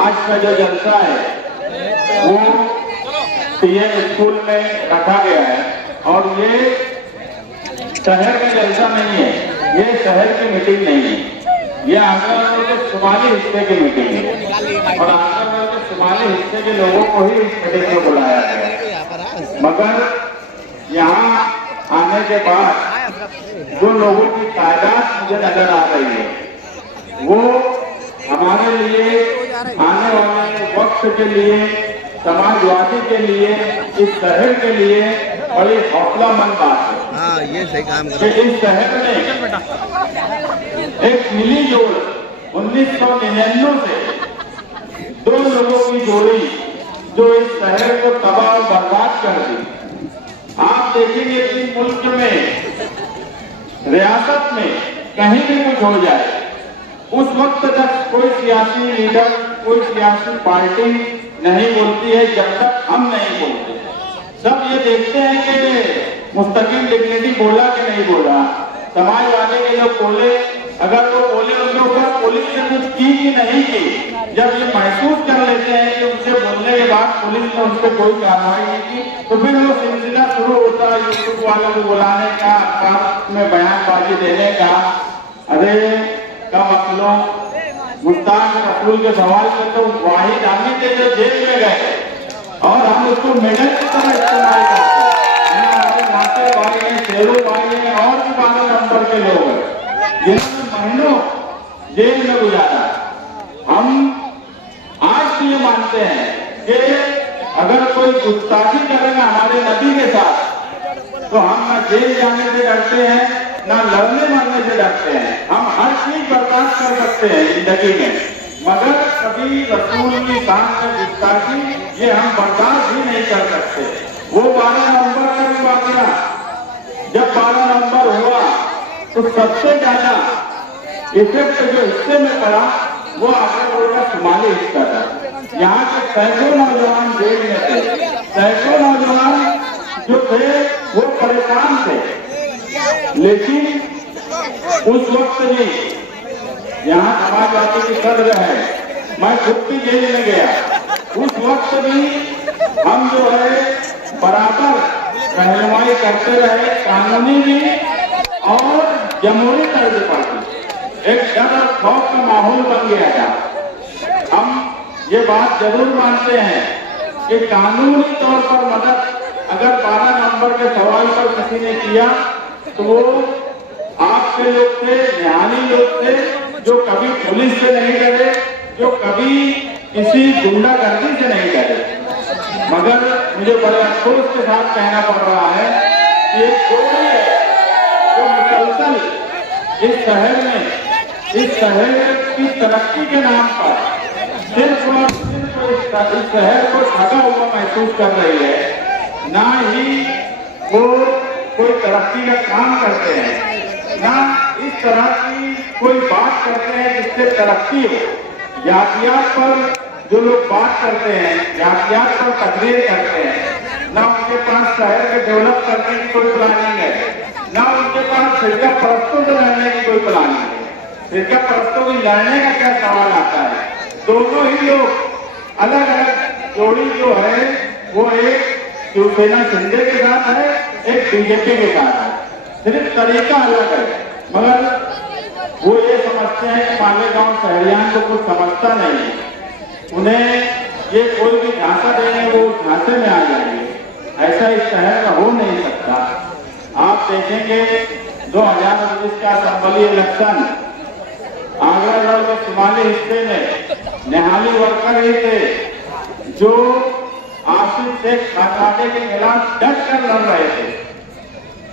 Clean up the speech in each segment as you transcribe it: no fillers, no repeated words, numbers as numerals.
आज का जो जलसा है वो सीएम स्कूल में रखा गया है और ये शहर का जलसा नहीं है, ये शहर की मीटिंग नहीं है, ये आगरा के शुमाली हिस्से की मीटिंग है और आगरा के शुमाली हिस्से के लोगों को ही इस मीटिंग में बुलाया गया। मगर यहाँ आने के बाद जो लोगों की तादाद मुझे नजर आ रही है वो हमारे लिए आने वाले वक्त के लिए, समाजवादी के लिए, इस शहर के लिए बड़ी हौसलामंद बात है। हाँ, ये सही काम कि इस शहर में एक मिली जोड़ 1999 से दो लोगों की जोड़ी जो इस शहर को तबाह और बर्बाद कर दी। आप देखेंगे कि मुल्क में, रियासत में कहीं भी कुछ हो जाए, उस वक्त तक कोई सियासी लीडर, कोई सियासी पार्टी नहीं बोलती है जब तक हम नहीं बोलते। सब ये देखते हैं कि मुस्तकिल डिग्निटी बोला कि नहीं बोला, समाजवादी के लोग बोले, अगर वो बोले उनके ऊपर पुलिस ने कुछ की कि नहीं की। जब ये महसूस कर लेते हैं कि उनसे बोलने के बाद पुलिस ने उन पर कोई कार्रवाई नहीं की, तो फिर वो सिलसिला शुरू होता है यूट्यूब वालों को बुलाने का, अखबार में बयानबाजी देने का। अरे का मसलों मुस्ताक रसूल के सवाल पे तो वाहिद आदमी थे जो जेल में गए और हम उसको मेडल की तरह इस्तेमाल करते हैं। हमारे नाते भाई हैं, शेरू भाई हैं और भी 12 नंबर के लोग हैं जिन्होंने महीनों जेल में गुजारा। हम आज भी ये मानते हैं कि अगर कोई गुस्ताखी करेगा हमारे नबी के साथ तो हम न जेल जाने से डरते हैं, ना लड़ने मारने से डरते हैं। हम हर चीज बर्दाश्त कर सकते हैं जिंदगी में, मगर कभी रसूल की शान में गुस्ताखी ये हम बर्दाश्त भी नहीं कर सकते। वो 12 नवंबर का भी वाकया, जब 12 नवंबर हुआ तो सबसे ज्यादा इफेक्ट जो हिस्से में पड़ा वो आगरा रोड का शुमाली हिस्सा था। यहाँ के सैकड़ों नौजवान जेल में थे, सैकड़ों नौजवान जो थे वो परेशान थे, लेकिन उस वक्त भी यहाँ समाजवादी की सदर है, मैं खुद भी जेल में गया, उस वक्त भी हम जो है बराबर रहनुमाई करते रहे, कानूनी भी और जमहूरी तर्ज पर भी। एक डर और खौफ का माहौल बन गया था। हम ये बात जरूर मानते हैं कि कानूनी तौर पर मदद अगर 12 नवंबर के सवाल पर किसी ने किया तो वो आपके लोग थे, निहाली लोग थे, जो कभी पुलिस से नहीं डरे, जो कभी किसी गुंडागर्दी से नहीं डरे। मगर मुझे बड़े अफसोस के साथ कहना पड़ रहा है कि एक जोड़ी है जो मुसलसल इस शहर में, इस शहर की तरक्की के नाम पर सिर्फ और सिर्फ इस शहर को ठगा हुआ महसूस कर रही है, ना ही वो कोई तरक्की का काम करते हैं, ना इस तरह की कोई बात करते हैं जिससे तरक्की हो। जातियात पर जो लोग बात करते हैं, जातियात पर तकरीर करते हैं, ना उनके पास शहर के डेवलप करने की कोई प्लानिंग है, ना उनके पास फिरका परस्तों से लड़ने की कोई प्लानिंग है। फिरका परस्तों को लड़ने का क्या सवाल आता है? दोनों ही लोग अलग अलग जोड़ी जो है वो एक शिवसेना शिंदे के साथ है, एक बीजेपी के साथ है, सिर्फ तरीका अलग है। मगर वो ये समझते हैं कि मालेगांव शहरियान को कुछ समझता नहीं है, उन्हें ये कोई भी झांसा देंगे वो झांसे में आ जाएंगे। ऐसा इस शहर में हो नहीं सकता। आप देखेंगे 2019 का असेंबली इलेक्शन आगरा रोड के शुमाली हिस्से में निहाली वर्कर ही थे जो आसिफ शेख खाकाटे के खिलाफ डट कर लड़ रहे थे।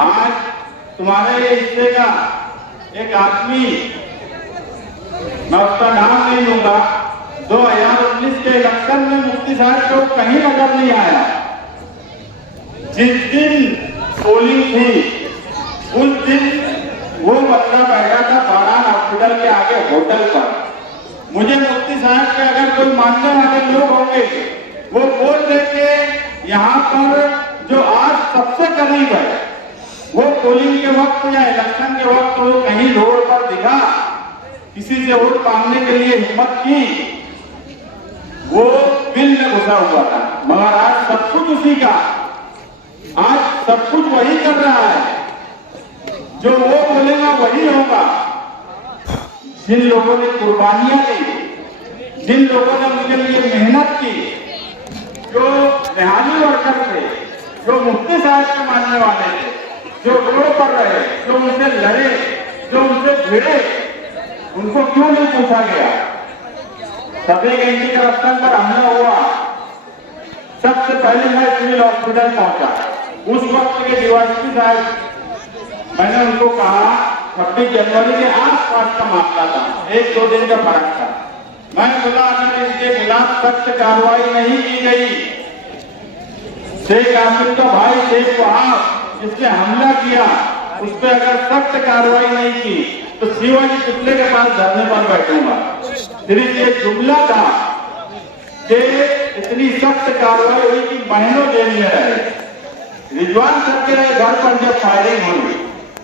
आज तुम्हारे हिस्से का एक आदमी, मैं उसका नाम नहीं लूंगा, 2019 के इलेक्शन में मुफ्ती साहब को कहीं नजर नहीं आया। जिस दिन पोलिंग थी उस दिन वो बच्चा बैठा था बारान हॉस्पिटल के आगे होटल पर। मुझे मुफ्ती साहब के अगर कोई मानने वाले लोग होंगे वो बोल देंगे यहाँ पर जो आज सबसे करीब है वो पोलिंग के वक्त या इलेक्शन के वक्त वो कहीं रोड पर दिखा, किसी से वोट मांगने के लिए हिम्मत की, में घुसा हुआ था, मगर आज सब कुछ उसी का, आज सब कुछ वही कर रहा है, जो वो बोलेगा वही होगा। जिन लोगों ने कुर्बानियां दी, जिन लोगों ने उनके लिए मेहनत की, जो निहाली वर्कर थे, जो मुफ्ती साहब के मानने वाले थे, जो रोड पर रहे, जो उनसे लड़े, जो उनसे भिड़े, उनको क्यों नहीं पूछा गया? सभी एंटी करप्शन पर हमला हुआ, सबसे पहले मैं सिविल हॉस्पिटल पहुंचा। उस वक्त के डीवाईएसपी साहब, मैंने उनको कहा 26 जनवरी के आसपास का मामला था, 1-2 दिन का फर्क था। मैं बोला अगर इसके खिलाफ सख्त कार्रवाई नहीं की गई, शेख आसिफ का भाई शेख वहाब जिसने हमला किया, उस पर अगर सख्त कार्रवाई नहीं की तो शिवाजी पुतले के पास धरने पर बैठूंगा। सिर्फ ये जुमला था कि इतनी सख्त कार्रवाई हुई कि महीनों जेल में रहे। रिजवान सर के घर पर जब फायरिंग हुई,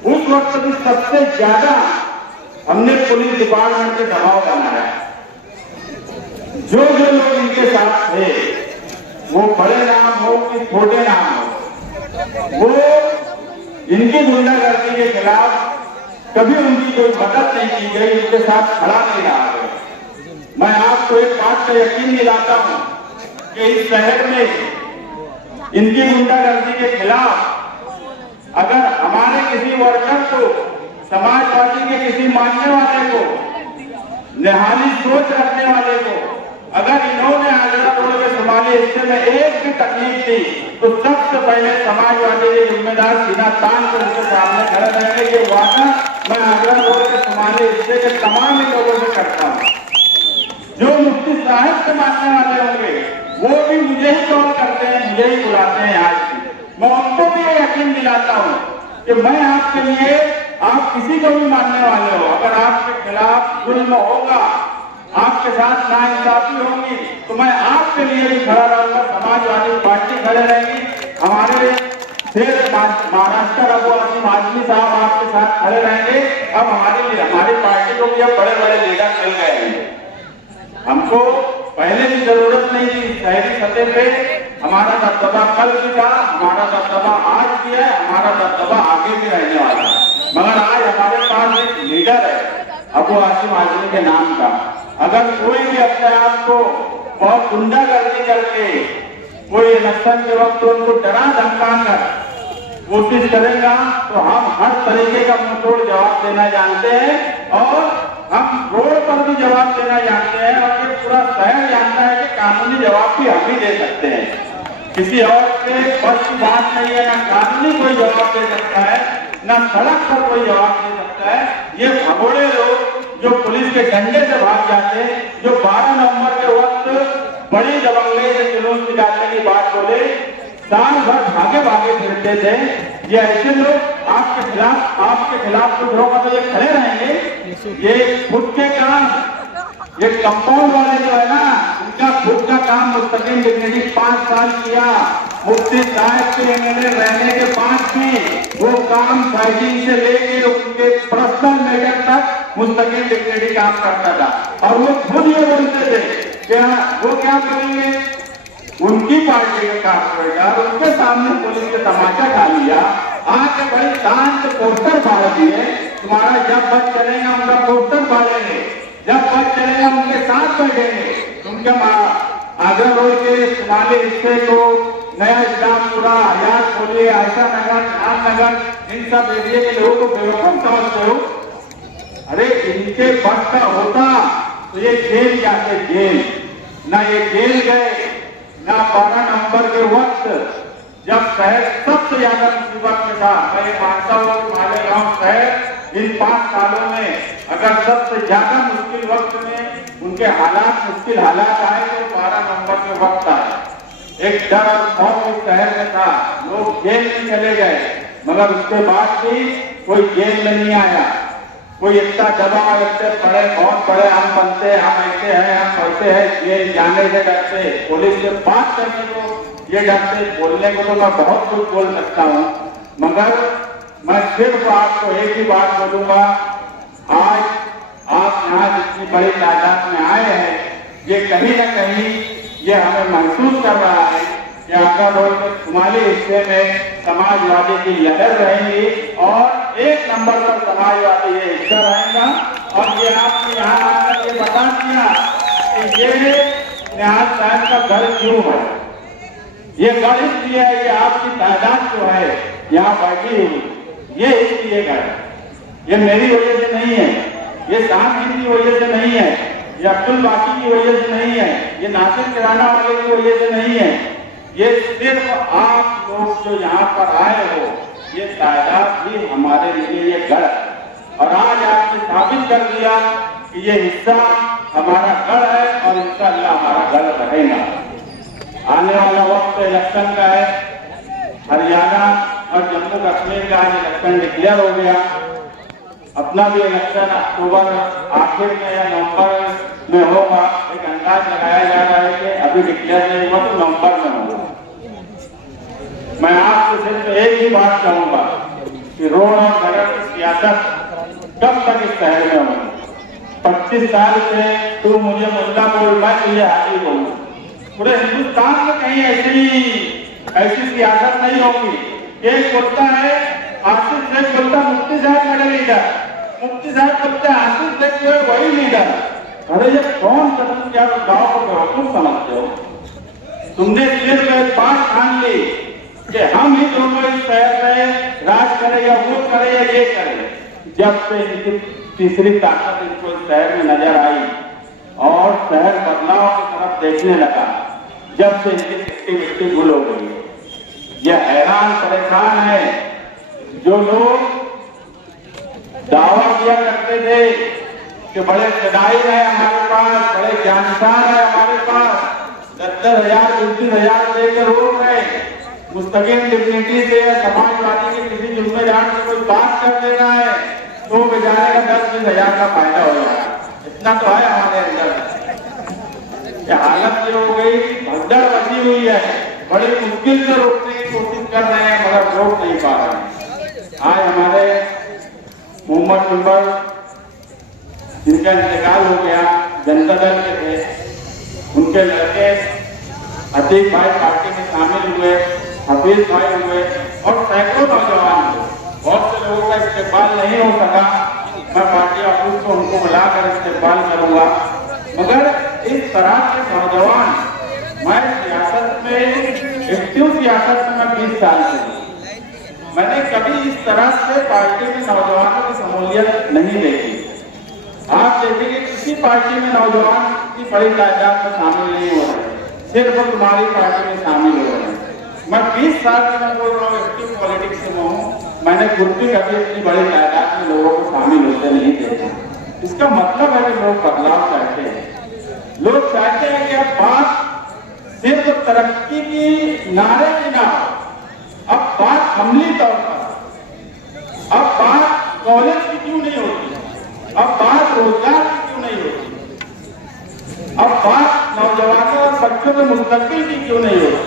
उस वक्त भी सबसे ज्यादा हमने पुलिस डिपार्टमेंट पे दबाव बनाया। जो जो लोग इनके साथ थे, वो बड़े नाम हो कि छोटे नाम हो, वो इनकी गुंडागर्दी के खिलाफ कभी उनकी कोई मदद नहीं की गई, उनके साथ खड़ा नहीं रहा गया। मैं आपको एक बात का यकीन दिलाता हूं कि इस शहर में इनकी गुंडागर्दी के खिलाफ अगर हमारे किसी वर्कर को, समाजवादी के किसी मानने वाले को, निहाली सोच रखने वाले को, अगर इन्होंने आगरा रोड के शुमाली हिस्से में एक भी तकलीफ दी तो सबसे पहले समाजवादी के जिम्मेदार सीना तान कर उनके सामने खड़े रहेंगे। ये वादा मैं आगरा रोड के शुमाली हिस्से के तमाम लोगों से करता हूँ। जो मुफ्ती साहब के मानने वाले होंगे वो भी मुझे ही कॉल करते हैं, मुझे ही बुलाते हैं। आज भी मैं उनको भी ये यकीन दिलाता हूँ कि मैं आपके लिए, आप किसी को भी मानने वाले हो, अगर आपके खिलाफ जुल्म होगा, आपके साथ नाइंसाफी होगी, तो मैं आपके लिए भी खड़ा रहूंगा। समाजवादी पार्टी खड़े रहेगी। हमारे शेर महाराष्ट्र अबू आसिम आजमी साहब आपके साथ खड़े रहेंगे। अब हमारी पार्टी को भी अब बड़े बड़े लीडर मिल गए हैं। हमको पहले भी जरूरत नहीं थी शहरी सतह पे, हमारा दबदबा कल भी था, हमारा दबदबा आज भी है, हमारा दबदबा आगे भी रहने वाला है। मगर आज हमारे पास एक लीडर है अबू आसिम आजमी के नाम का। अगर कोई भी अपने आप को बहुत गुंडागर्दी करके कोई इलेक्शन के वक्त उनको डरा धमका कर कोशिश करेगा तो हम हर तरीके का मुंहतोड़ जवाब देना जानते हैं और हम रोड पर भी जवाब देना जानते हैं और ये पूरा शहर जानता है कि कानूनी जवाब भी हम ही दे सकते हैं। किसी और के बस की बात नहीं है, ना कानूनी कोई जवाब दे सकता है, ना सड़क पर कोई जवाब दे सकता है। ये भगोड़े लोग जो पुलिस के डंडे से भाग जाते, जो 12 नवंबर के वक्त बड़ी दबंगई से जुलूस निकालने की बात बोले, साल भर भागे भागे फिरते थे, ये ऐसे लोग आपके खिलाफ कुछ होगा तो ये खड़े रहेंगे। ये खुद के काम, ये कंपाउंड वाले जो है ना, उनका खुद का काम मुस्तकिल डिग्निटी 5 साल किया। मुफ्ती साहब के एमएलए रहने के बाद भी वो काम फाइटिंग से लेके उनके पर्सनल मैटर तक मुस्तकिल डिग्निटी काम करता था। और वो खुद ये बोलते थे कि वो क्या करेंगे, उनकी पार्टी के कारपोरेटर उनके सामने पुलिस ने तमाचा खा लिया, आके बड़ी शांत पोस्टर फाड़ दिए, तुम्हारा जब बच चलेगा उनका पोस्टर फाड़ेंगे, जब बच चलेगा उनके साथ बैठेंगे। उनके आगरा रोड के शुमाली हिस्से को नया इस्लामपुरा, हयात खोलिए, आयशा नगर, रामनगर, इन सब एरिया के लोगों को बेवकूफ समझते हो। अरे इनके बस का होता तो ये जेल जाते, जेल ना ये जेल गए, ना 12 नवंबर के वक्त जब शहर सबसे ज्यादा मुसीबत में था। मैं ये मानता हूँ कि मालेगांव शहर इन 5 सालों में अगर सबसे ज्यादा मुश्किल वक्त में उनके मुश्किल हालात आए तो 12 नवंबर के वक्त आए। एक डर और खौफ इस शहर में था, लोग जेल में चले गए, मगर उसके बाद भी कोई जेल में नहीं आया। कोई इतना दबाव, इतने बड़े बहुत बड़े हम बनते, हम ऐसे हैं, हम वैसे हैं, जेल जाने से डरते, पुलिस से बात करने को ये डरते। बोलने को तो मैं बहुत कुछ बोल सकता हूँ, मगर मैं सिर्फ आपको एक ही बात बोलूंगा, आज आप यहाँ जितनी बड़ी तादाद में आए हैं, ये कहीं न कहीं ये हमें महसूस कर रहा है कि आगरा रोड के शुमाली हिस्से में समाजवादी की लहर रहेगी और एक नंबर पर समाजवादी ये हिस्सा रहेगा। और ये आपने यहाँ आकर ये बता दिया कि ये निहाल साहब का घर क्यों है। ये घर इसलिए है, ये आपकी तादाद जो है यहाँ बैठी हुई, ये इसलिए घर, ये मेरी वजह से नहीं है, ये शाम की वजह से नहीं है, ये अब्दुल बाकी की वजह से नहीं है, ये नासिर किराना वाले की वजह से नहीं है। ये सिर्फ आप लोग जो यहाँ पर आए हो, ये तादाद भी हमारे लिए ये गढ़ है। और आज आपने साबित कर दिया कि ये हिस्सा हमारा गढ़ है और इंशाअल्लाह हमारा गढ़ रहेगा। आने वाला वक्त इलेक्शन का है, हरियाणा और जम्मू कश्मीर का आज इलेक्शन डिक्लेयर हो गया। अपना भी इलेक्शन अक्टूबर आखिर में या नवंबर में होगा। एक अंदाज लगाया जा रहा है कि अभी डिक्लेयर नहीं हुआ तो नवंबर में होगा। मैं आपसे सिर्फ एक ही बात कहूंगा कि रोड और सड़क की सियासत कब तक इस शहर में होगी। 25 साल से तू मुझे मुल्ला बोल, मैं तुझे हाजी बोलूं। पूरे हिंदुस्तान में कहीं ऐसी सियासत नहीं होगी। एक बोलता है आसिफ शेख, बोलता मुफ्ती साहब मेरे लीडर, मुफ्ती साहब बोलते हैं आसिफ शेख जो है वही लीडर। अरे ये कौन कदम क्या गाँव को बेवकूफ समझते हो? तुमने सिर्फ एक बात ठान ली कि हम ही दोनों इस शहर में राज करें या वो करें या ये करें। जब से इनकी तीसरी ताकत इनको इस शहर में नजर आई और शहर बदलाव की तरफ देखने लगा, जब से इनकी मिट्टी मिट्टी गुल हो गई। ये हैरान परेशान है जो लोग दावा किया करते थे कि बड़े सदाई है हमारे पास, बड़े जानकार है हमारे पास, 10,000 20,000 लेकर रोक रहे, मुस्तकिल डिग्निटी से या समाजवादी के किसी जिम्मेदार से कोई बात कर दे रहा है तो बेचारे का 10-20,000 का फायदा हो रहा है। इतना तो है हमारे अंदर। ये हालत ये हो गई, भगदड़ बची हुई है, बड़ी मुश्किल से रोकने की कोशिश कर रहे हैं मगर रोक नहीं पा रहे हैं। आज हमारे मोहम्मद मेंबर जिनका इंतकाल हो गया, जनता दल के थे, उनके लड़के अतीक भाई पार्टी में शामिल हुए, हफीज भाई हुए और सैकड़ों नौजवान हुए। बहुत से लोगों का इस्तेमाल नहीं हो सका, मैं पार्टी ऑफिस को उनको बुलाकर इस्तेमाल करूंगा। मगर इस तरह के नौजवान, मैं सियासत में एक्टिव सियासत में मैं 20 साल से हूँ, मैंने कभी इस तरह से पार्टी में नौजवानों की शमूलियत नहीं देखी। आप देखेंगे किसी पार्टी में नौजवान की बड़ी तादाद में शामिल नहीं हो रहे, सिर्फ तुम्हारी पार्टी में शामिल हो रहे हैं। मैं 20 साल से मैं बोल रहा हूँ एक्टिव पॉलिटिक्स में हूँ, मैंने खुद भी कभी इतनी बड़ी तादाद में लोगों को शामिल होते नहीं देखा। इसका मतलब है कि लोग बदलाव चाहते हैं। लोग चाहते हैं कि अब बात सिर्फ तरक्की की नारे की ना हो, अब बात अमली तौर पर, अब बात कॉलेज की क्यों नहीं होती, अब बात रोजगार की क्यों नहीं होती, अब बात नौजवानों और बच्चों के मुस्तकबिल की क्यों नहीं होती।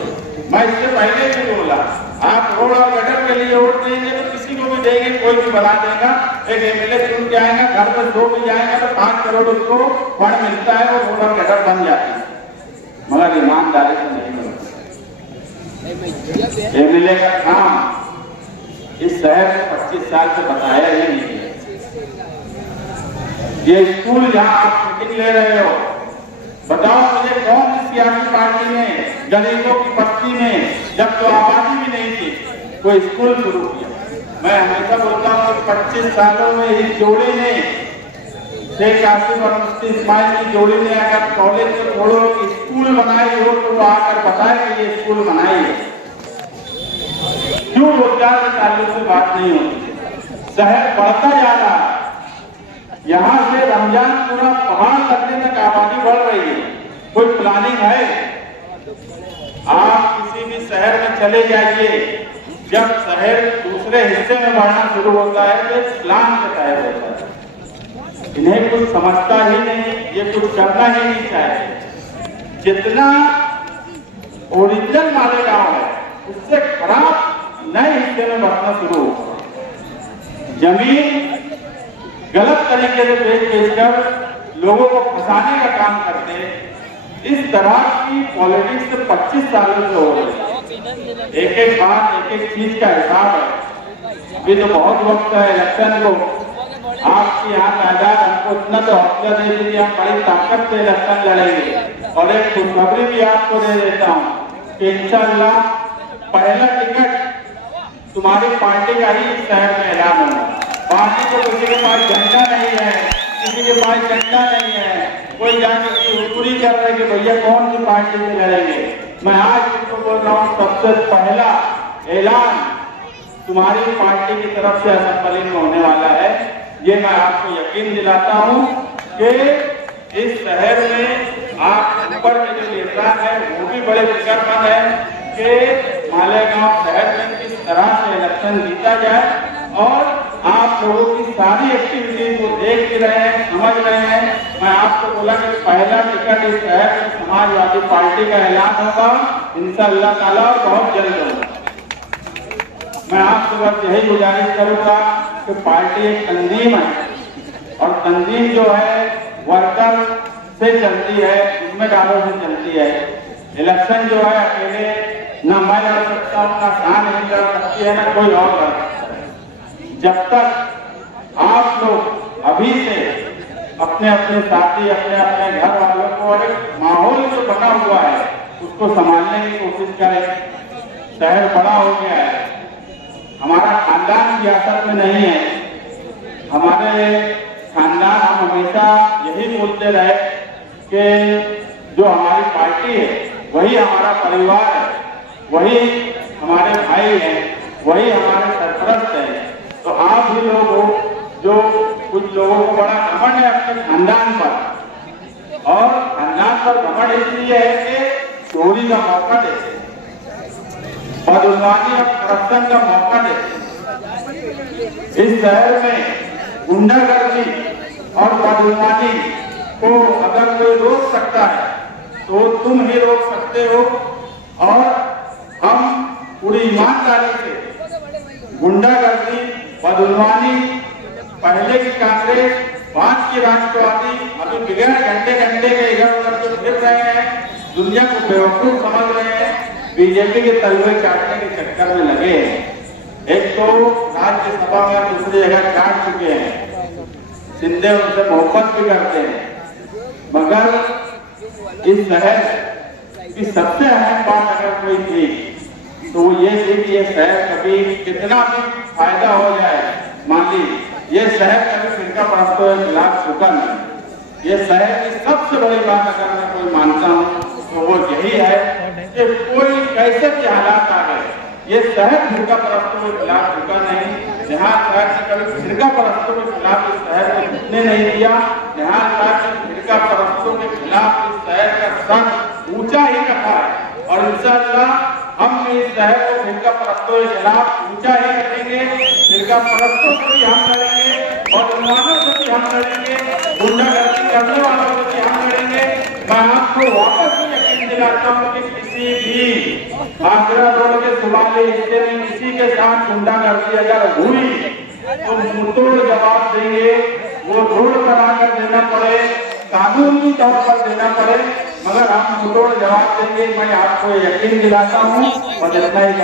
मैं इससे पहले भी बोला, आप रोड और गटर के लिए वोट देंगे तो किसी को भी देंगे, कोई भी बना देगा, एक एमएलए चुन के आएगा, घर पर 2 भी जाएगा तो 5 करोड़ उसको फंड मिलता है, वो रोड और गटर बन जाती है, मगर ईमानदारी से नहीं मिलता। एमएलए का काम इस शहर में 25 साल से बताया ही नहीं है। ये स्कूल जहाँ आप मीटिंग ले रहे हो, बताओ मुझे कौन सी सियासी पार्टी ने गरीबों की बस्ती में, जब तो आबादी भी नहीं थी, कोई स्कूल शुरू किया। मैं हमेशा बोलता हूँ कि 25 सालों में इस जोड़ी ने, शेख कासिम और मुफ्ती इस्माइल की जोड़ी ने अगर कॉलेज में छोड़ो स्कूल बनाई हो तो वो आकर बताए कि ये स्कूल बनाई है। क्यों रोजगार के ताल्लुक से बात नहीं होती? शहर बढ़ता जा रहा है, यहाँ से रमजान पूरा पहाड़ लगने तक आबादी बढ़ रही है, कोई प्लानिंग है? आप किसी भी शहर में चले जाइए, जब शहर दूसरे हिस्से में बढ़ना शुरू होता है तो प्लान के तहत होता है। इन्हें कुछ समझता ही नहीं, ये कुछ करना ही नहीं चाहते। जितना ओरिजिनल मालेगांव है उससे खराब नए हिस्से में बढ़ना शुरू होगा। जमीन गलत तरीके से बेच कर लोगों को फंसाने का काम करते, इस तरह की पॉलिटिक्स 25 सालों से हो रही है। एक एक बात, एक एक चीज का हिसाब है। अभी तो बहुत वक्त है इलेक्शन को। आपके यहाँ तादाद हमको इतना तो हौसला दे दीजिए, हम बड़ी ताकत से इलेक्शन लड़ेंगे। और एक खुशखबरी भी आपको दे देता हूँ कि इंशाअल्लाह पहला टिकट तुम्हारी पार्टी का ही इस शहर में ऐलान होगा। बाकी तो किसी के पास झंडा नहीं है, किसी के पास झंडा नहीं है, कोई जाके पूरी कर रहे कि भैया कौन सी पार्टी से लड़ेंगे। मैं आज तुमको बोल रहा हूँ, सबसे पहला ऐलान तुम्हारी पार्टी की तरफ से असेंबली में होने वाला है। ये मैं आपको यकीन दिलाता हूँ कि इस शहर में आप ऊपर के जो नेता है वो भी बड़े फिक्रमंद है कि मालेगांव शहर में किस तरह से इलेक्शन जीता जाए। और आप लोगों की सारी एक्टिविटीज को देख भी रहे हैं, समझ रहे हैं। मैं आपको बोला कि पहला टिकट इस शहर में समाजवादी पार्टी का ऐलान होगा इंशाअल्लाह ताला, और बहुत जल्द होगा। मैं आपसे बस यही गुजारिश करूंगा कि पार्टी एक तंजीम है, और तंजीम जो है वर्कर से चलती है, जिम्मेदारों से चलती है। इलेक्शन जो है अकेले न मैं लड़ सकता हूँ, न शान नहीं लड़ सकती है, न कोई और लड़ सकता है। जब तक आप लोग अभी से अपने अपने साथी, अपने अपने घर वालों को, और एक माहौल जो बना हुआ है उसको संभालने की कोशिश करें। शहर बड़ा हो गया है, हमारा खानदान सियासत में नहीं है। हमारे खानदान, हम हमेशा यही बोलते रहे कि जो हमारी पार्टी है वही हमारा परिवार है, वही हमारे भाई हैं, वही हमारे सरपरस्त हैं। तो आप भी लोग हो जो कुछ लोगों को बड़ा घमंड है अपने खानदान पर, और खानदान पर घमंड इसलिए है कि चोरी का मौका देते, बदउनवानी और करप्शन का मौका देते। इस शहर में गुंडागर्दी और बदउनवानी को अगर कोई रोक सकता है तो तुम ही रोक सकते हो। और हम पूरी ईमानदारी से गुंडागर्दी, बदउनवानी, पहले की कांग्रेस, बाद की राष्ट्रवादी, अभी बगैर घंटे घंटे के इधर उधर जो फिर रहे हैं, दुनिया को बेवकूफ समझ रहे हैं, बीजेपी के तलवे काटने के चक्कर में लगे हैं। एक तो राज्यसभा में दूसरी जगह काट चुके हैं, शिंदे उनसे मोहब्बत भी करते हैं। मगर इस शहर की सबसे अहम बात अगर कोई थी तो वो ये थी कि ये शहर कभी कितना भी फायदा हो जाए, मान ली ये शहर कभी फिरका परस्तों के खिलाफ झुका नहीं। ये शहर की सबसे बड़ी बात अगर मैं कोई मानता हूँ तो वो यही है कि कोई कैसे भी हालात आ गए, ये शहर फिरका परस्तों के खिलाफ झुका नहीं। जहाँ शहर से कभी फिरका परस्तों के खिलाफ इस शहर को झुकने नहीं दिया, जहाँ शहर से फिरका परस्तों के खिलाफ इस शहर का सर ऊंचा ही रखा है। और इंशाअल्लाह हम इस शहर को फिरका परस्तों के खिलाफ ऊंचा ही रखेंगे। फिरका परस्तों से भी हम लड़ेंगे, और उन्मानों से भी हम लड़ेंगे, गुंडागर्दी करने वालों से भी हम लड़ेंगे। मैं आपको वापस भी यकीन दिलाता हूँ कि किसी भी आगरा रोड के सुबाले हिस्से में किसी के साथ गुंडागर्दी अगर हुई तो मुंहतोड़ जवाब देंगे। वो रोड बनाकर देना पड़े, कानूनी तौर पर देना पड़े, मगर हम मुंहतोड़ जवाब देंगे। मैं आपको यकीन दिलाता हूँ। और इतना ही